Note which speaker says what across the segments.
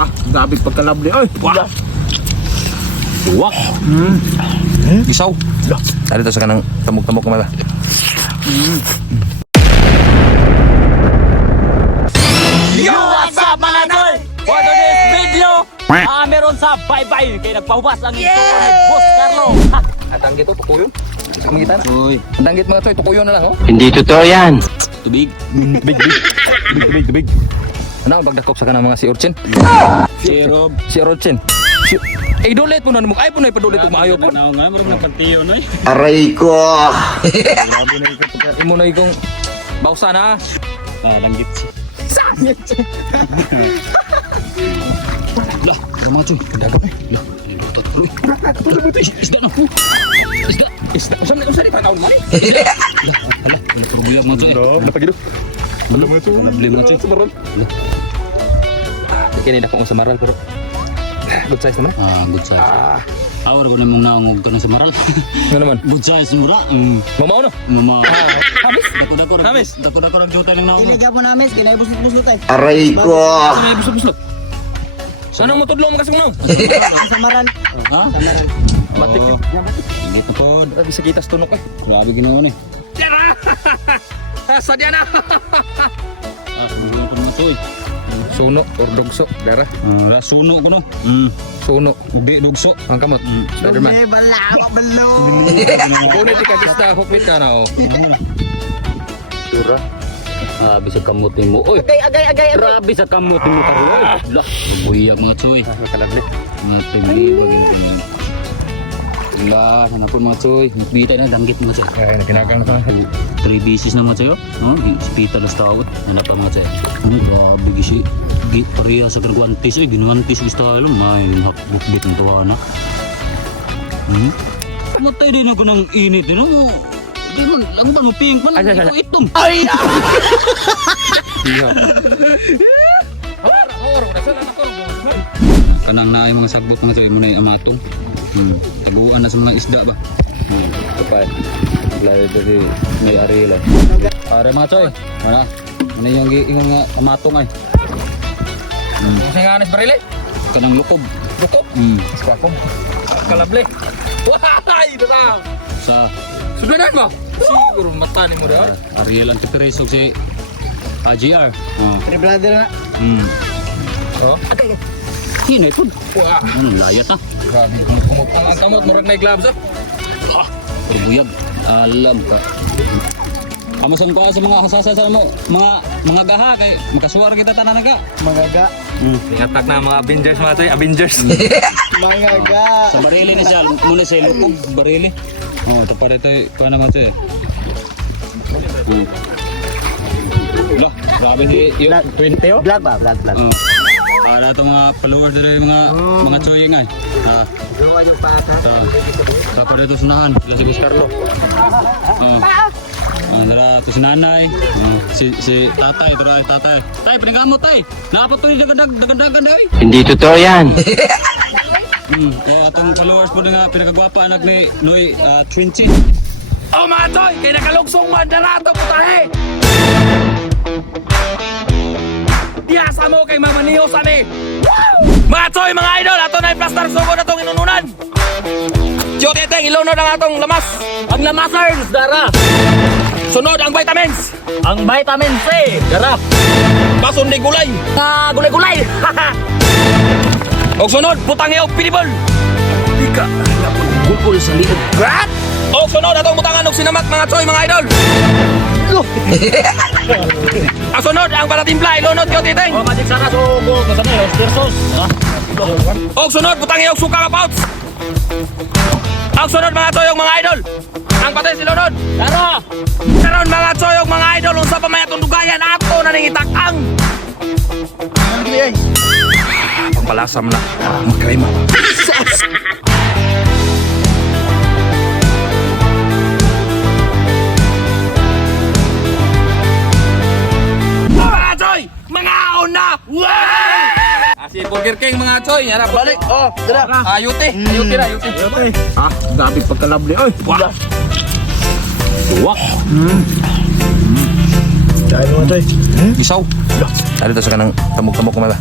Speaker 1: Ah, grabe pagkalabli. Ay, wah.
Speaker 2: Wak. Isaw. Dali to sa kanang tamok-tamok kumala.
Speaker 3: Yo, what's up mga tol? For today's video, ah, meron sa bye-bye kay nagpahubas ang ito ni Boss Carlo. Ha,
Speaker 2: At ang gito, tukuyo. Kamangita na. Uy. Ang danggit mga toy, tukuyo na lang, oh.
Speaker 4: Hindi totoo yan.
Speaker 3: Tubig.
Speaker 2: Big, big. Big, big, big. Ano ang pagdakop sa kanang mga si Urchin?
Speaker 3: Si Rob.
Speaker 2: Si Urchin. Si... Eh, dolet mo na mo. Ay po na ipadulit kung maayo po.
Speaker 3: nga, marunong na partiyo, no?
Speaker 4: Aray ko.
Speaker 2: Grabe na ikot. Imo na ikong bausa na.
Speaker 3: Ah, langgit si. Lah, tama to.
Speaker 2: Dagap eh.
Speaker 3: Lah, lutot. Uy, isda na po. Isda.
Speaker 2: Isda. Usam na usam ni pa taon mali.
Speaker 3: Hala, nagpuruguyag mo to eh.
Speaker 2: Mo ito.
Speaker 3: Wala mo ito.
Speaker 2: Samaral. Kini na kong samaral pero good size naman.
Speaker 3: Ah, good size. Awar ko na mong naungog ka na sa maral.
Speaker 2: Ano naman?
Speaker 3: Good size mura. Mm.
Speaker 2: Mamaw na.
Speaker 3: Mama.
Speaker 2: Hamis.
Speaker 3: Dako-dako.
Speaker 2: Hamis.
Speaker 3: Dako-dako ng jutay ng naungog.
Speaker 5: Kiniga po namin, kinay busot-busot ay.
Speaker 4: Aray ko.
Speaker 2: Ano may busot-busot? Anong mo tudlo mo kasi mo
Speaker 5: Samaran.
Speaker 3: Ha?
Speaker 2: Matik.
Speaker 3: Oo. Hindi ko po.
Speaker 2: Grabe sa kitas tunok eh.
Speaker 3: Grabe ginawa ni.
Speaker 2: Sa diyan na.
Speaker 3: Ah, kumuha ko naman to eh.
Speaker 2: Suno or dugso. Dara.
Speaker 3: Ah, suno ko no. Mm.
Speaker 2: Suno.
Speaker 3: Ubi, dugso.
Speaker 2: Ang kamot. Spiderman.
Speaker 5: Eh, bala, kabalo.
Speaker 2: Kunit ka kista hukmit ka na oh.
Speaker 3: Sura. Grabe sa kamot mo. Oy,
Speaker 5: Agay, agay, agay,
Speaker 3: grabe sa kamot mo karon. Lah, buyag mga choy.
Speaker 2: Nakalabli.
Speaker 3: Mga Lah, sana po mga choy. Nagbita na danggit mga choy.
Speaker 2: Ay, nakinakang na ka.
Speaker 3: Three pieces na mga choy. Oh, hospital na tawad. Ano pa mga choy. Ano, grabe gisi. Gi pareha sa garguantes. Eh, ginuantes gusto alam. May hapbukbit ng tuwa na. Hmm? Matay din ako ng init. Ano mo? Di man, lang ba mo pink man?
Speaker 2: Ay, ay, ay.
Speaker 3: Ikaw itom. Kanang naay mga sagbot mga choy. Muna yung amatong. Hmm. Taguan na sa mga isda ba? Hmm. Kapag. Layo dari may arila. Para mga choy. Ano? Ano yung yung nga amatong ay? Hmm.
Speaker 2: Kasi nga anis barili.
Speaker 3: Kanang lukob.
Speaker 2: Buto.
Speaker 3: Hmm.
Speaker 2: Squakom. Kalabli. Wahai! Dara!
Speaker 3: Sa
Speaker 2: Sudanan mo? Siguro mata ni mo rin.
Speaker 3: Ariel ang tipiresog si AGR. Oh.
Speaker 5: Brother na.
Speaker 3: Hmm.
Speaker 2: Oh.
Speaker 3: Hinay po.
Speaker 2: Wah!
Speaker 3: Ano, layat ah.
Speaker 2: Grabe kung kumutang ang kamot. Murag na gloves ah.
Speaker 3: Ah, Purubuyag. Alam ka. Amusan ko sa mga hasasa sa mo, mga mga gaha kay makasuwar kita tanan ka.
Speaker 5: Magaga.
Speaker 2: Ingatak na mga Avengers mga toy. Avengers.
Speaker 5: Magaga.
Speaker 3: Sa barili ni siya, muna sa lukog, barili. Oh, tapos ito ko naman ito eh. Hmm. Lah, grabe ni yung 20 oh.
Speaker 5: Vlog ba? Vlog, vlog.
Speaker 3: Para ito mga followers dito mga mga choying ay. Ah,
Speaker 5: Gawa yung pata.
Speaker 3: ta. Tapos dito sunahan, sila si Gus Carlo. Oh. Ah, dara to si nanay, oh, si si tatay, dara tatay. Tay, pinagamot tay. Naapat to ni dagandag dagandagan day.
Speaker 4: Hindi totoo yan.
Speaker 3: Hmm, oh, atong followers po nga pinakagwapa anak ni Noy uh, Trinchi.
Speaker 2: Oh mga toy! Kaya nakalugsong mandarato po tayo! Diyasa mo kay Mama Niyo sabi! Mga toy, mga idol! Ato na yung plaster sugo na itong inununan! Tiyo teteng, ilunod ang atong lamas!
Speaker 3: Ang lamasers, dara.
Speaker 2: Sunod ang vitamins!
Speaker 3: Ang vitamin C, dara.
Speaker 2: Bason ni gulay!
Speaker 3: Na gulay-gulay.
Speaker 2: O sunod, putang iyo, pinibol! Ika!
Speaker 3: Gulpol sa liog.
Speaker 2: Grat! O sunod, atong butangan og sinamat mga toy, mga idol! ang sunod, ang paratimpla, ilunod tiyo teteng!
Speaker 3: Oh, magic sana so go sa na oyster sauce. Ha?
Speaker 2: Og sunod, butang iyog suka ka pouch. Ang sunod mga toyog mga idol. Ang patay si Lunod.
Speaker 3: Dara.
Speaker 2: Karon mga toyog mga idol, unsa pa may atong dugayan ato na ning itakang. Pampalasam na. Magkrema. Mga Burger King mga choy, yan balik. Oh, dala. Ayuti, ayuti na, ayuti. Ayuti. Ah, grabe pagkalabli. Oy, wala. Wak.
Speaker 5: Dahil mo ito eh.
Speaker 2: Isaw. Dali to sa kanang tamok-tamok kumala.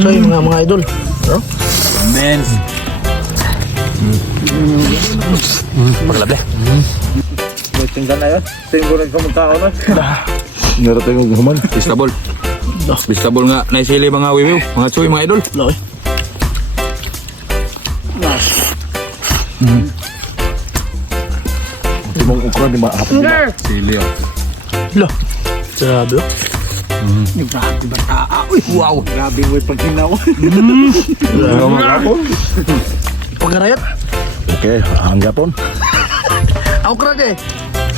Speaker 5: So yung mga mga idol.
Speaker 2: Men's. Paglable.
Speaker 1: May tinggan na yun. Tingnan ko magkaon na. Narating yung human.
Speaker 2: Bistabol. Bistabol nga. Naisili mga wiwiw. Mga choy, mga idol.
Speaker 5: Loy.
Speaker 1: Timong ukra di maahapon.
Speaker 2: Sili oh.
Speaker 5: Lo. Sabi oh.
Speaker 1: Grabe ba taa? Uy, wow. Grabe mo yung paghinaw.
Speaker 5: Pagarayat.
Speaker 1: Okay, hanggapon.
Speaker 5: Ako kra de.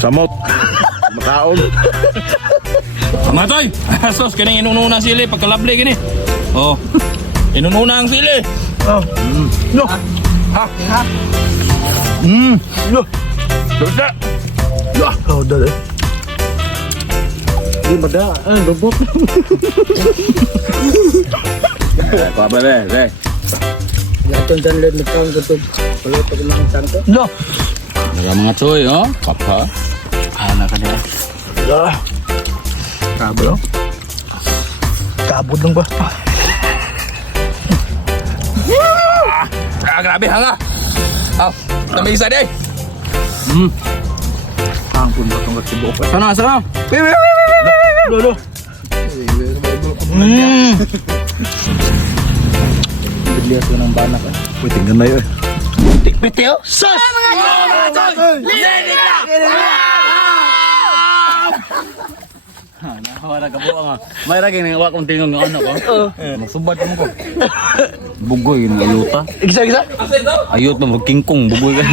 Speaker 1: Samot. Makaon.
Speaker 2: Mga choy. Sos, kini inununa ang sili. Pagkalable gini. Oh. Inununa ang sili.
Speaker 5: Oh. Lo.
Speaker 2: Ha?
Speaker 5: Lo.
Speaker 2: Lusa.
Speaker 5: Lo. Oh, dali.
Speaker 1: Di ba da? Ah, lubot.
Speaker 2: Kuha ba, be? Be.
Speaker 5: Yaton dyan lang nagkaon ko to. Pagod ko lang tanto. Lo.
Speaker 2: Mga mga choy, oh. Papa. Ana ka.
Speaker 5: Lo.
Speaker 2: Kabo, oh.
Speaker 5: Kabod lang ba?
Speaker 2: Ah, grabe, hanga. Ah, namisa di.
Speaker 1: Hangpon ba itong kasibo ko?
Speaker 2: Sana, sana.
Speaker 5: Lo, lo. Bigyan ko ng banak.
Speaker 1: Uy, tingnan na yun.
Speaker 5: Tikpiti oh. Sus!
Speaker 3: Wala ka buang ah. May raging nang wa kong tingog ng anak ko. Masubad mo ko. Bugoy na ayuta.
Speaker 5: Isa, isa.
Speaker 3: Ayot na mo kingkong bugoy ka.